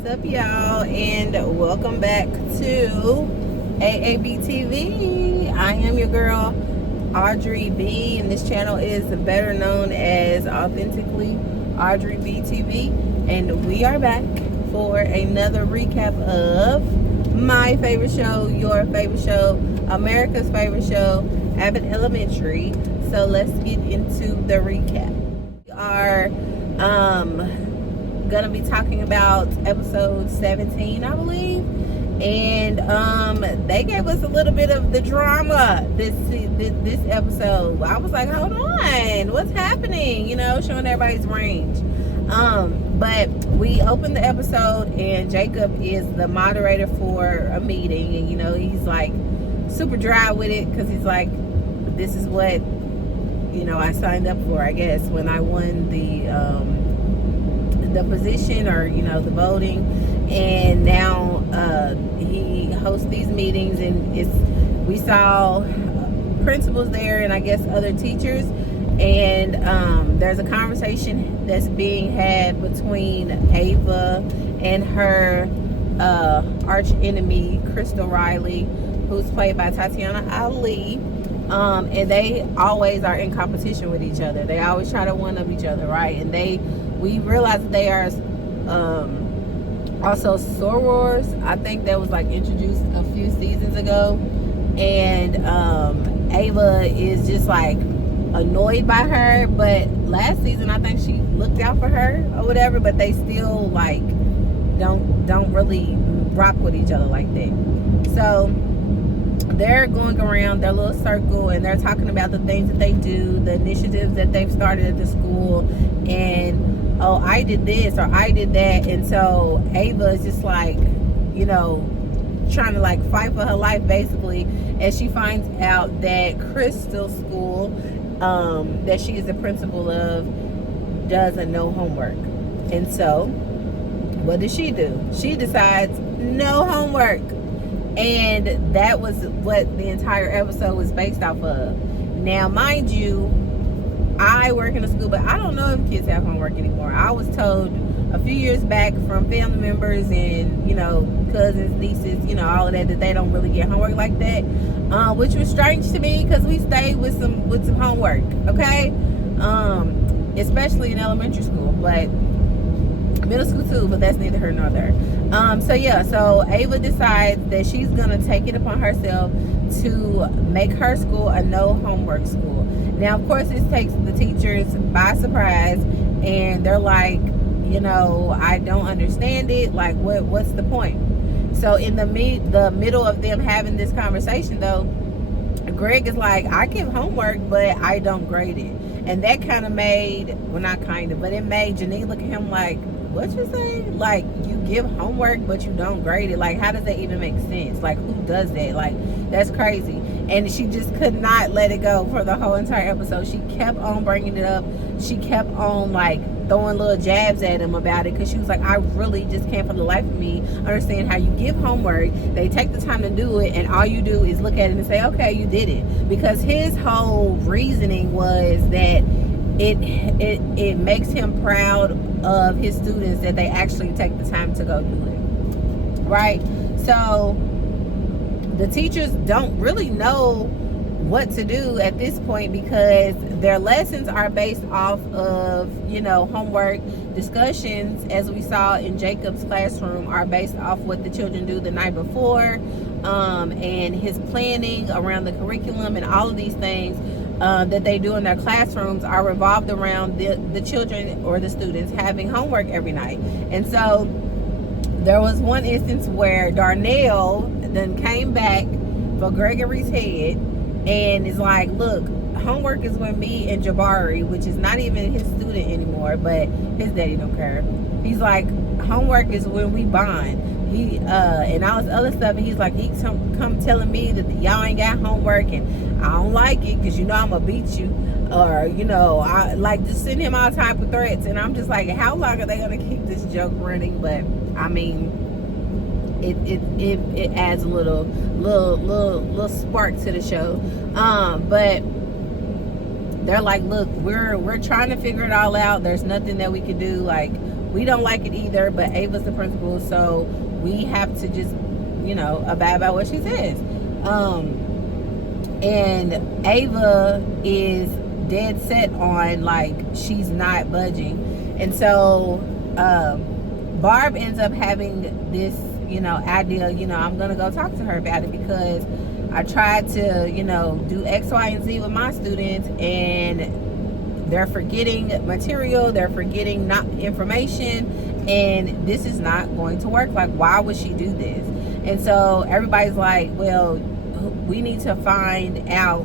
What's up, y'all, and welcome back to AAB TV. I am your girl, Audrey B, and this channel is better known as Authentically Audrey B TV. And we are back for another recap of my favorite show, your favorite show, America's favorite show, Abbott Elementary. So let's get into the recap. We are gonna be talking about episode 17, I believe, and they gave us a little bit of the drama this episode. I was like, hold on, what's happening? You know, showing everybody's range. But we opened the episode and Jacob is the moderator for a meeting, and you know, he's like super dry with it because he's like, this is what, you know, I signed up for, I guess, when I won the position, or you know, the voting. And now he hosts these meetings, and we saw principals there and I guess other teachers, and there's a conversation that's being had between Ava and her arch enemy Crystal Riley, who's played by Tatiana Ali. And they always are in competition with each other. They always try to one up each other, right? And we realize that they are also sorors. I think that was like introduced a few seasons ago. And Ava is just like annoyed by her, but last season I think she looked out for her or whatever, but they still like don't really rock with each other like that. So they're going around their little circle and they're talking about the things that they do, the initiatives that they've started at the school, and oh, I did this or I did that. And so Ava is just like, you know, trying to like fight for her life basically, and she finds out that Crystal School that she is the principal of does a no homework. And so what does she do? She decides no homework. And that was what the entire episode was based off of. Now, mind you, I work in a school, but I don't know if kids have homework anymore. I was told a few years back from family members and, you know, cousins, nieces, you know, all of that they don't really get homework like that, which was strange to me because we stayed with some homework, okay? Especially in elementary school, but middle school too, but that's neither here nor there. So Ava decides that she's gonna take it upon herself to make her school a no homework school. Now, of course, this takes the teachers by surprise, and they're like, you know, I don't understand it. Like, what's the point? So in the middle of them having this conversation, though, Greg is like, I give homework, but I don't grade it. And that kind of made, well, not kind of, but it made Janine look at him like, what you say? Like, you give homework but you don't grade it? Like, how does that even make sense? Like, who does that? Like, that's crazy. And she just could not let it go for the whole entire episode. She kept on bringing it up. She kept on like throwing little jabs at him about it, because she was like, I really just can't for the life of me understand how you give homework, they take the time to do it, and all you do is look at it and say, okay, you did it. Because his whole reasoning was that it makes him proud of his students that they actually take the time to go do it, right? So the teachers don't really know what to do at this point, because their lessons are based off of, you know, homework. Discussions, as we saw in Jacob's classroom, are based off what the children do the night before, and his planning around the curriculum and all of these things that they do in their classrooms are revolved around the children or the students having homework every night. And so there was one instance where Darnell then came back for Gregory's head and is like, look, homework is when me and Jabari, which is not even his student anymore, but his daddy don't care. He's like, homework is when we bond. He and all this other stuff, and he's like, he come telling me that y'all ain't got homework, and I don't like it because, you know, I'm gonna beat you, or, you know, I like just send him all type of threats. And I'm just like, how long are they gonna keep this joke running? But I mean, it adds a little spark to the show. But they're like, look, we're trying to figure it all out. There's nothing that we can do. Like, We don't like it either, but Ava's the principal, so we have to just, you know, abide by what she says. And Ava is dead set on, like, she's not budging. And so Barb ends up having this, you know, idea, you know, I'm gonna go talk to her about it because I tried to, you know, do X, Y, and Z with my students, and they're forgetting material, they're forgetting not information, and this is not going to work. Like, why would she do this? And so everybody's like, well, we need to find out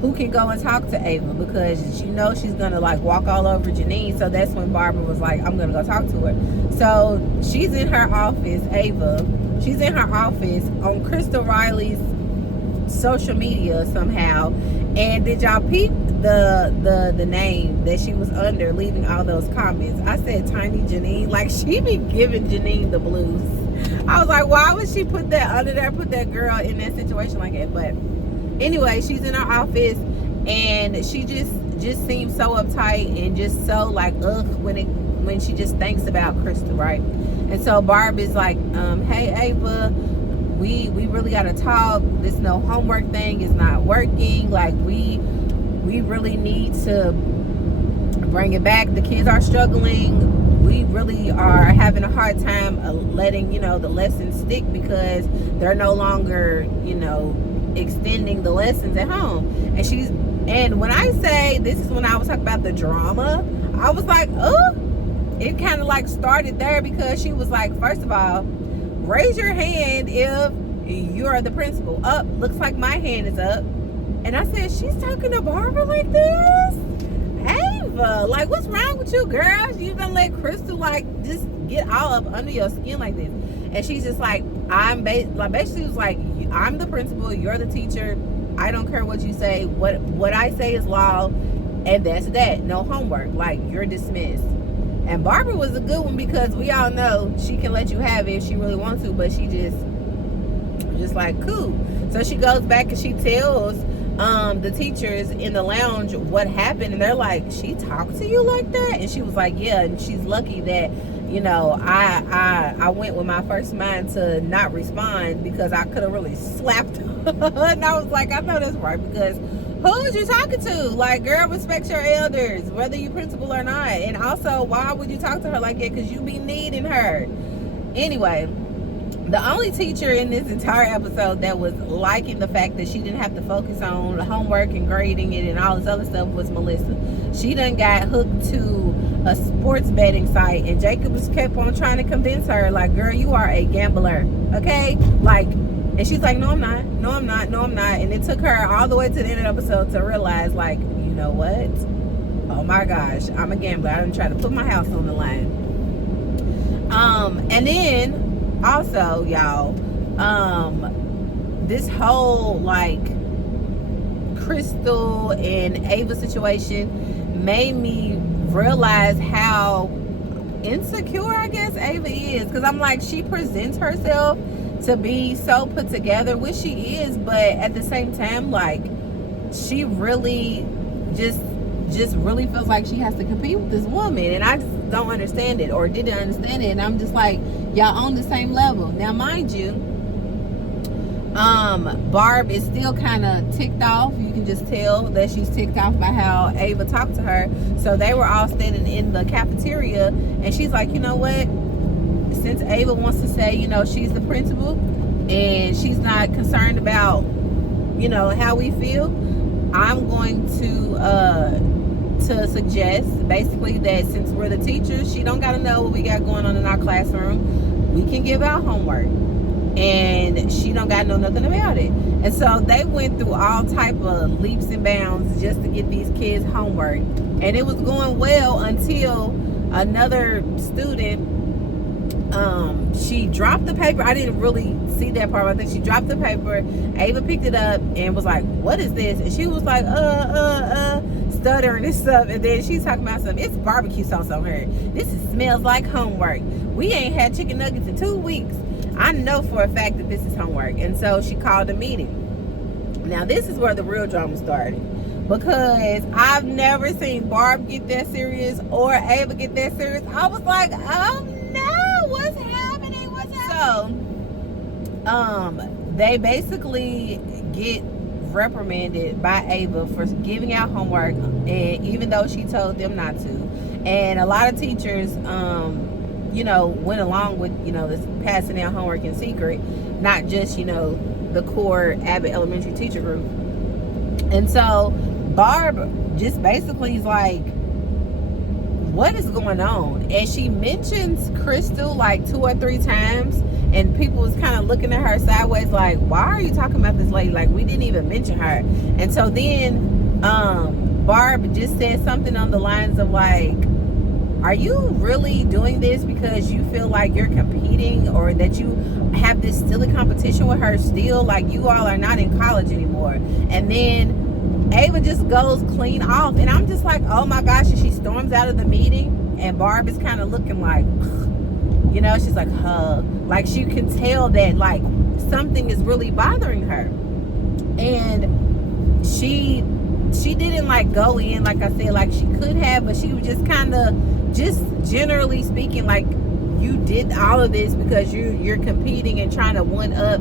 who can go and talk to Ava, because you know she's gonna like walk all over Janine. So that's when Barbara was like, I'm gonna go talk to her. So she's in her office, Ava, she's in her office on Crystal Riley's social media somehow. And did y'all peep the name that she was under, leaving all those comments? I said Tiny Janine. Like, she be giving Janine the blues. I was like, why would she put that under there, put that girl in that situation like that? But anyway, she's in her office, and she just seems so uptight and just so like ugh when she just thinks about Crystal, right? And so Barb is like, hey Ava, we really gotta talk. This no homework thing is not working. Like, we really need to bring it back. The kids are struggling. We really are having a hard time letting, you know, the lessons stick because they're no longer, you know, extending the lessons at home. And when I say, this is when I was talking about the drama, I was like, oh, it kind of like started there, because she was like, first of all, raise your hand if you're the principal. Up, looks like my hand is up. And I said, she's talking to Barbara like this? Ava, like, what's wrong with you, girl? You gonna let Crystal like just get all up under your skin like this? And she's just like, basically was like, I'm the principal, you're the teacher, I don't care what you say, what I say is law, and that's that. No homework, like, you're dismissed. And Barbara was a good one, because we all know she can let you have it if she really wants to, but she just like, cool. So she goes back and she tells the teachers in the lounge what happened, and they're like, she talked to you like that? And she was like, yeah. And she's lucky that, you know, I went with my first mind to not respond, because I could have really slapped her. And I was like, I know that's right, because who was you talking to? Like, girl, respect your elders, whether you principal or not. And also, why would you talk to her like that? Because you be needing her. Anyway, the only teacher in this entire episode that was liking the fact that she didn't have to focus on the homework and grading it and all this other stuff was Melissa. She done got hooked to a sports betting site, and Jacob just kept on trying to convince her, like, girl, you are a gambler, okay? Like, and she's like, no, I'm not. No, I'm not. No, I'm not. And it took her all the way to the end of the episode to realize, like, you know what? Oh my gosh, I'm a gambler. I'm trying to put my house on the line. And then also, y'all, this whole like Crystal and Ava situation made me realize how insecure, I guess, Ava is. Because I'm like, she presents herself to be so put together, which she is, but at the same time, like, she really just really feels like she has to compete with this woman, and I just don't understand it, or didn't understand it. And I'm just like, y'all on the same level. Now, mind you, Barb is still kind of ticked off. You can just tell that she's ticked off by how Ava talked to her. So they were all standing in the cafeteria, and she's like, you know what, since Ava wants to say, you know, she's the principal and she's not concerned about, you know, how we feel, I'm going to suggest basically that since we're the teachers, she don't got to know what we got going on in our classroom. We can give out homework, and she don't got to know nothing about it. And so they went through all type of leaps and bounds just to get these kids homework, and it was going well until another student, she dropped the paper. I didn't really see that part. I think she dropped the paper. Ava picked it up and was like, what is this? And she was like, stuttering and stuff. And then she's talking about something. It's barbecue sauce on her. This smells like homework. We ain't had chicken nuggets in 2 weeks. I know for a fact that this is homework. And so she called a meeting. Now, this is where the real drama started. because I've never seen Barb get that serious or Ava get that serious. I was like, oh no, what's happening? They basically get reprimanded by Ava for giving out homework, and even though she told them not to. And a lot of teachers went along with this passing out homework in secret, not just the core Abbott elementary teacher group. And so Barb just basically is like, what is going on? And she mentions Crystal like 2 or 3 times, and people was kind of looking at her sideways like, why are you talking about this lady? Like, we didn't even mention her. And so then Barb just said something on the lines of like, are you really doing this because you feel like you're competing, or that you have this silly competition with her still? Like, you all are not in college anymore. And then Ava just goes clean off, and I'm just like, oh my gosh. And she storms out of the meeting, and Barb is kind of looking like, she's like, like she can tell that like something is really bothering her. And she didn't like go in, like I said, like she could have, but she was just kind of, just generally speaking, like, you did all of this because you're competing and trying to one up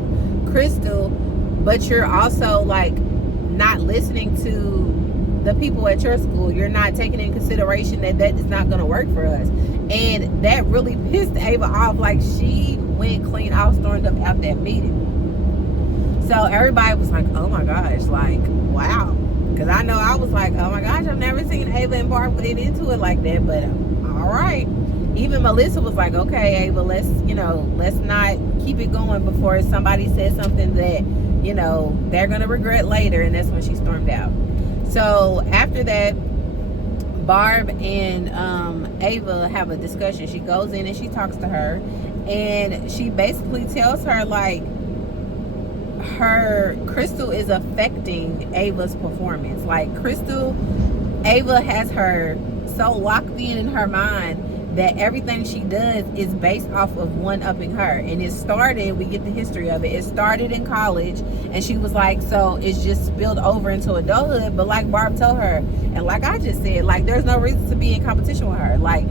Crystal, but you're also like not listening to the people at your school. You're not taking in consideration that is not going to work for us. And that really pissed Ava off. Like, she went clean off, stormed up out that meeting. So everybody was like, oh my gosh, like, wow. Because I know I was like, oh my gosh, I've never seen Ava and Barb get into it like that. But all right. Even Melissa was like, okay, Ava, let's not keep it going before somebody says something that they're gonna regret later. And that's when she stormed out. So after that, Barb and Ava have a discussion. She goes in and she talks to her, and she basically tells her like her Crystal is affecting Ava's performance. Like, Ava has her so locked in her mind that everything she does is based off of one-upping her. And it started, we get the history of it, it started in college, and she was like, so it's just spilled over into adulthood. But like Barb told her, and like I just said, like, there's no reason to be in competition with her. Like,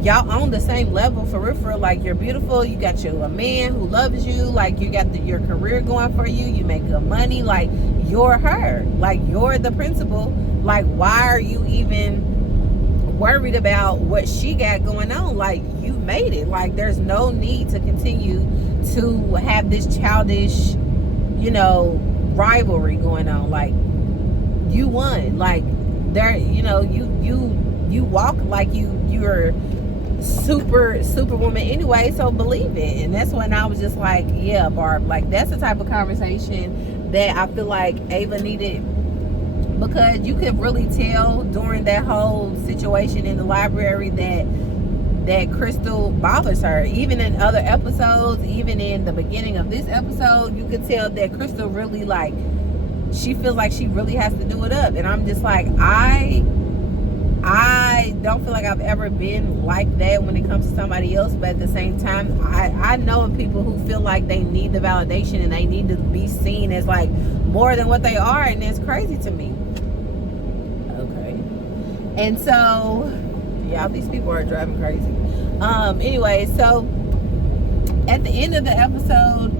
y'all on the same level, for real. Like, you're beautiful, you got a man who loves you, like, you got your career going for you, you make good money, like, you're her, like, you're the principal. Like, why are you even worried about what she got going on? Like, you made it. Like, there's no need to continue to have this childish rivalry going on. Like, you won. Like, there, you walk like you're superwoman anyway, so believe it. And that's when I was just like, yeah, Barb, like, that's the type of conversation that I feel like Ava needed. Because you could really tell during that whole situation in the library that Crystal bothers her. Even in other episodes, even in the beginning of this episode, you could tell that Crystal really, like, she feels like she really has to do it up. And I'm just like, I don't feel like I've ever been like that when it comes to somebody else. But at the same time, I know of people who feel like they need the validation and they need to be seen as like more than what they are. And it's crazy to me. And so, yeah, these people are driving crazy. Anyway, so at the end of the episode,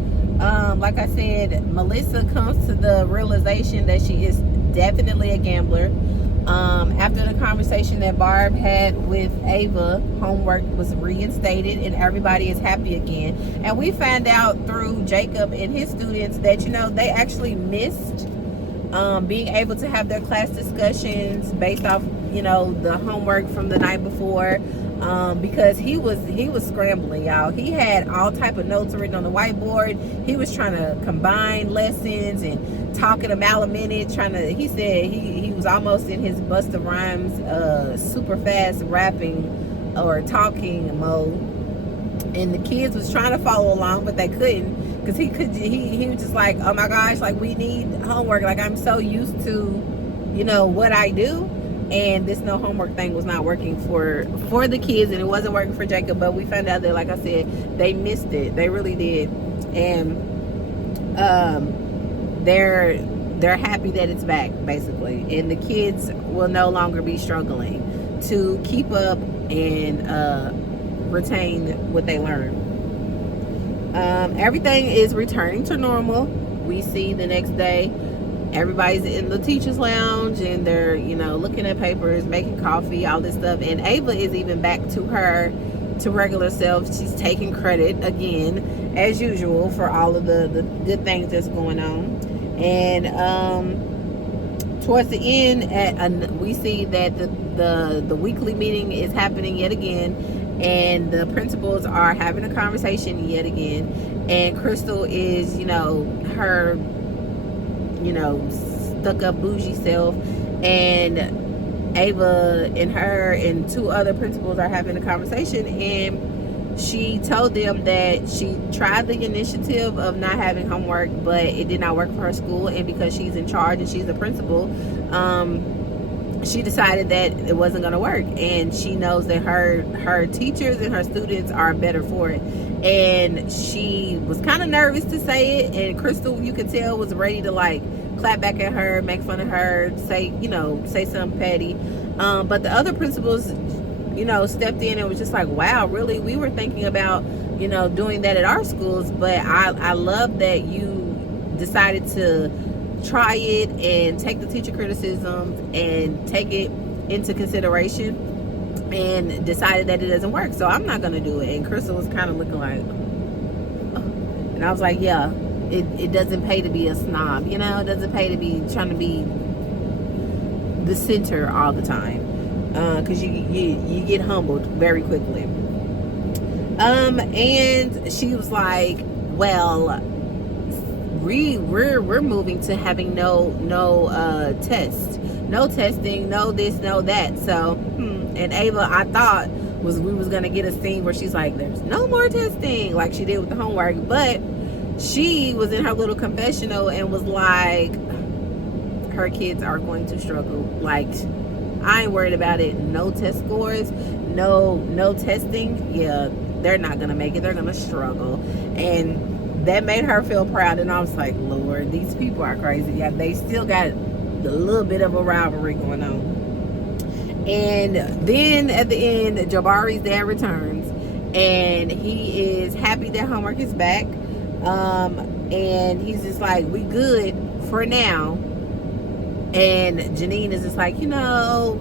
like I said, Melissa comes to the realization that she is definitely a gambler. After the conversation that Barb had with Ava, homework was reinstated and everybody is happy again. And we found out through Jacob and his students that, they actually missed being able to have their class discussions based off the homework from the night before, because he was scrambling, y'all. He had all type of notes written on the whiteboard. He was trying to combine lessons and talking a mile a minute, he said he was almost in his Busta Rhymes super fast rapping or talking mode, and the kids was trying to follow along, but they couldn't. Because he was just like, oh my gosh, like, we need homework. Like, I'm so used to, what I do. And this no homework thing was not working for the kids, and it wasn't working for Jacob. But we found out that, like I said, they missed it. They really did. And they're happy that it's back, basically, and the kids will no longer be struggling to keep up and retain what they learned. Everything is returning to normal. We see the next day everybody's in the teacher's lounge and they're, looking at papers, making coffee, all this stuff. And Ava is even back to her regular self. She's taking credit again, as usual, for all of the good things that's going on. And towards the end, we see that the weekly meeting is happening yet again, and the principals are having a conversation yet again. And Crystal is, her, stuck up bougie self, and Ava and her and two other principals are having a conversation, and she told them that she tried the initiative of not having homework, but it did not work for her school, and because she's in charge and she's the principal, she decided that it wasn't going to work, and she knows that her teachers and her students are better for it. And she was kind of nervous to say it, and Crystal, you could tell, was ready to clap back at her, make fun of her, say something petty, but the other principals stepped in and was just like, wow, really, we were thinking about doing that at our schools, but I love that you decided to try it and take the teacher criticisms and take it into consideration and decided that it doesn't work, so I'm not gonna do it. And Crystal was kind of looking like, oh. And I was like, yeah, it doesn't pay to be a snob, it doesn't pay to be trying to be the center all the time, because you get humbled very quickly. And she was like, well, we're moving to having no tests, no testing, no this, no that. So and Ava, I thought we was gonna get a scene where she's like, there's no more testing, like she did with the homework, but she was in her little confessional and was like, her kids are going to struggle. Like, I ain't worried about it. No test scores, no testing. Yeah, they're not gonna make it. They're gonna struggle. And that made her feel proud. And I was like, Lord, these people are crazy. Yeah, they still got a little bit of a rivalry going on. And then at the end, Jabari's dad returns, and he is happy that homework is back. And he's just like, we good for now. And Janine is just like,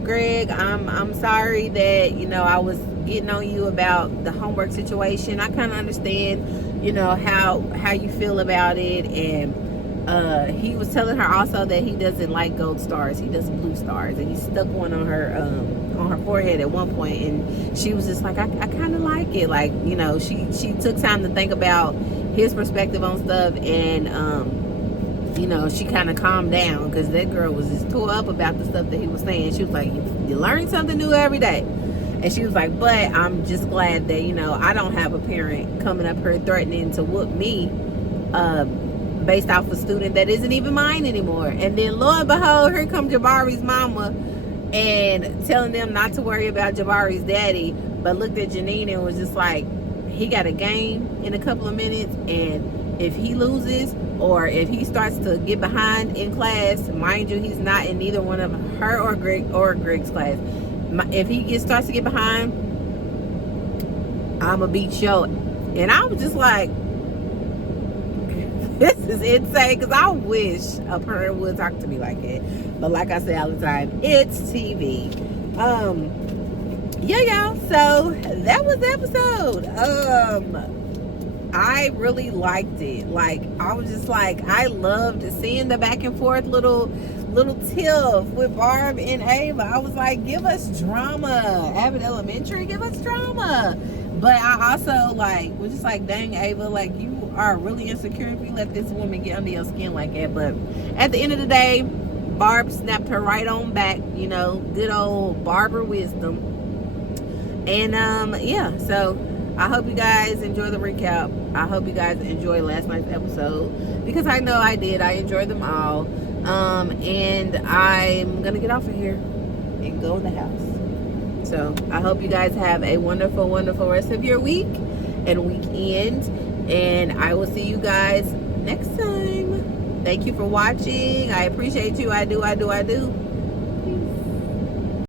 Greg, I'm sorry that, I was getting on you about the homework situation. I kind of understand, how you feel about it. And he was telling her also that he doesn't like gold stars. He does blue stars. And he stuck one on her forehead at one point. And she was just like, I kind of like it. Like, she took time to think about his perspective on stuff. And, she kind of calmed down, because that girl was just tore up about the stuff that he was saying. She was like, you learn something new every day. And she was like, but I'm just glad that, I don't have a parent coming up here threatening to whoop me based off a student that isn't even mine anymore. And then lo and behold, here comes Jabari's mama and telling them not to worry about Jabari's daddy, but looked at Janine and was just like, he got a game in a couple of minutes, and if he loses or if he starts to get behind in class, mind you, he's not in neither one of her or Greg's class. If he starts to get behind, I'ma beat yo. And I was just like, this is insane, because I wish a parent would talk to me like that. But like I say all the time, it's TV. Yeah, y'all. So that was the episode. I really liked it. Like, I was just like, I loved seeing the back and forth little tiff with Barb and Ava. I was like, give us drama. Abbott Elementary, give us drama. But I also was just like, dang, Ava, like, you are really insecure if you let this woman get under your skin like that. But at the end of the day, Barb snapped her right on back, good old Barber wisdom. And yeah, so I hope you guys enjoy the recap. I hope you guys enjoy last night's episode, because I know I did. I enjoyed them all. And I'm gonna get off of here and go in the house. So I hope you guys have a wonderful, wonderful rest of your week and weekend. And I will see you guys next time. Thank you for watching. I appreciate you. I do.